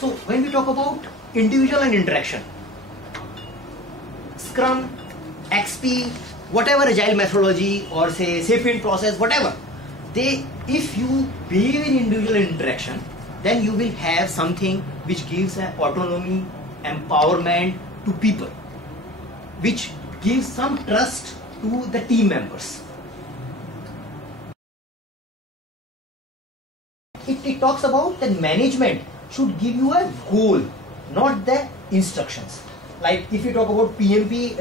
So when we talk about individual and interaction, Scrum, XP, whatever agile methodology or say sapient process, whatever, if you believe in individual interaction, then you will have something which gives an autonomy, empowerment to people, which gives some trust to the team members. It talks about that management should give you a goal, not the instructions. Like if you talk about PMP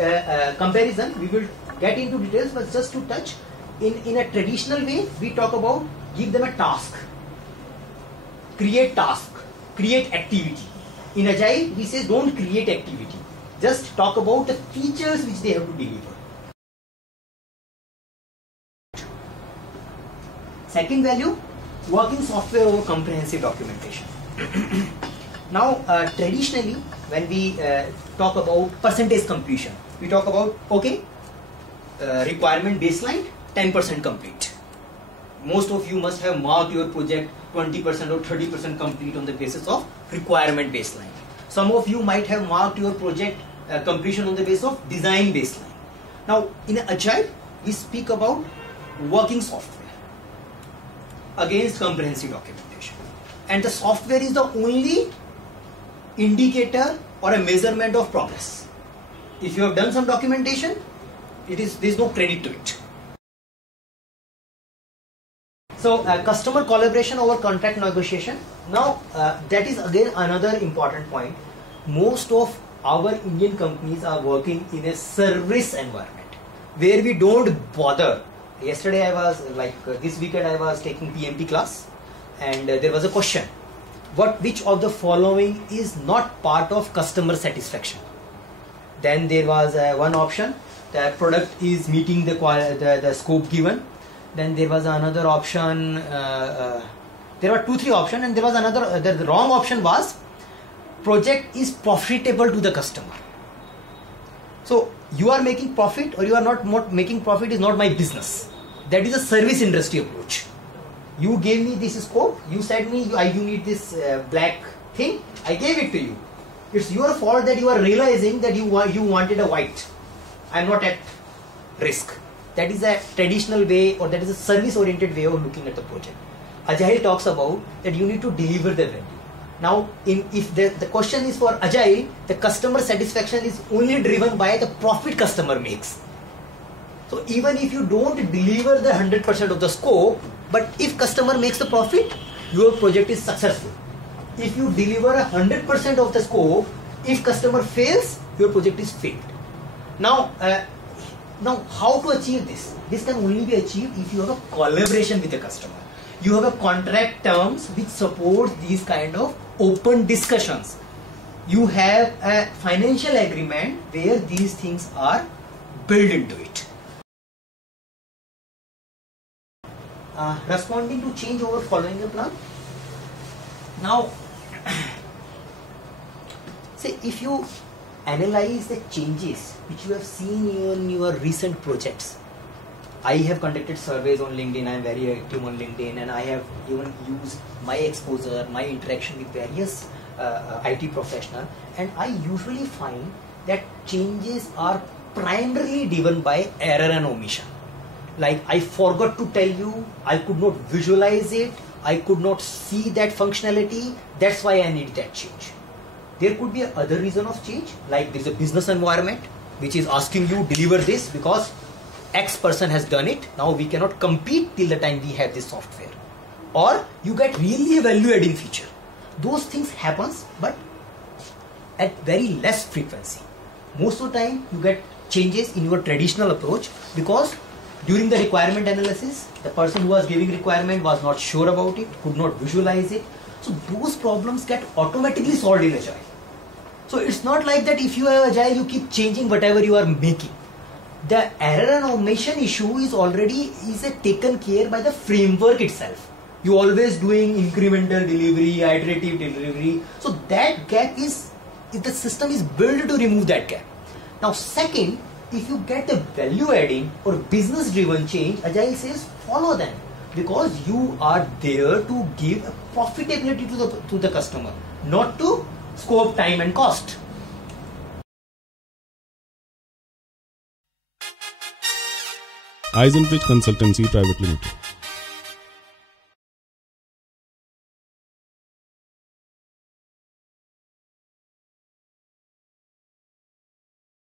comparison, we will get into details, but just to touch, in a traditional way, we talk about give them a task, create task, create activity. In Agile, we say don't create activity, just talk about the features which they have to deliver. Second value, working software over comprehensive documentation. Now, traditionally, when we talk about percentage completion, we talk about, okay, requirement baseline, 10% complete. Most of you must have marked your project 20% or 30% complete on the basis of requirement baseline. Some of you might have marked your project completion on the basis of design baseline. Now, in Agile, we speak about working software against comprehensive documentation. And the software is the only indicator or a measurement of progress. If you have done some documentation, there is no credit to it. So customer collaboration over contract negotiation. Now that is again another important point. Most of our Indian companies are working in a service environment where we don't bother. Yesterday I was this weekend I was taking PMP class, and there was a question: which of the following is not part of customer satisfaction? Then there was one option, the product is meeting the scope given. Then there was another option, there were 2-3 options, and there was another, the wrong option was project is profitable to the customer. So you are making profit or you are not making profit is not my business. That is a service industry approach. You gave me this scope, you said me you need this black thing, I gave it to you. It's your fault that you are realizing that you wanted a white. I am not at risk. That is a traditional way, or that is a service oriented way of looking at the project. Agile talks about that you need to deliver the value. Now, if the question is for Agile, the customer satisfaction is only driven by the profit customer makes. So even if you don't deliver the 100% of the scope, but if customer makes the profit, your project is successful. If you deliver 100% of the scope, if customer fails, your project is failed. Now how to achieve this? This can only be achieved if you have a collaboration with the customer. You have a contract terms which support these kind of open discussions. You have a financial agreement where these things are built into it. Responding to change over following a plan. Now, say if you analyze the changes which you have seen in your recent projects. I have conducted surveys on LinkedIn, I am very active on LinkedIn, and I have even used my exposure, my interaction with various IT professionals, and I usually find that changes are primarily driven by error and omission. Like I forgot to tell you, I could not visualize it, I could not see that functionality, that's why I need that change. There could be another reason of change, like there is a business environment which is asking you deliver this because X person has done it, now we cannot compete till the time we have this software. Or you get really a value adding feature. Those things happens, but at very less frequency. Most of the time you get changes in your traditional approach because during the requirement analysis, the person who was giving requirement was not sure about it, could not visualize it. So those problems get automatically solved in Agile. So it's not like that if you are Agile, you keep changing whatever you are making. The error and omission issue is already taken care by the framework itself. You always doing incremental delivery, iterative delivery. So that gap is, if the system is built to remove that gap. Now second, if you get the value adding or business driven change, Agile says follow them. Because you are there to give profitability to the customer, not to scope, time and cost. Consultancy Private Limited.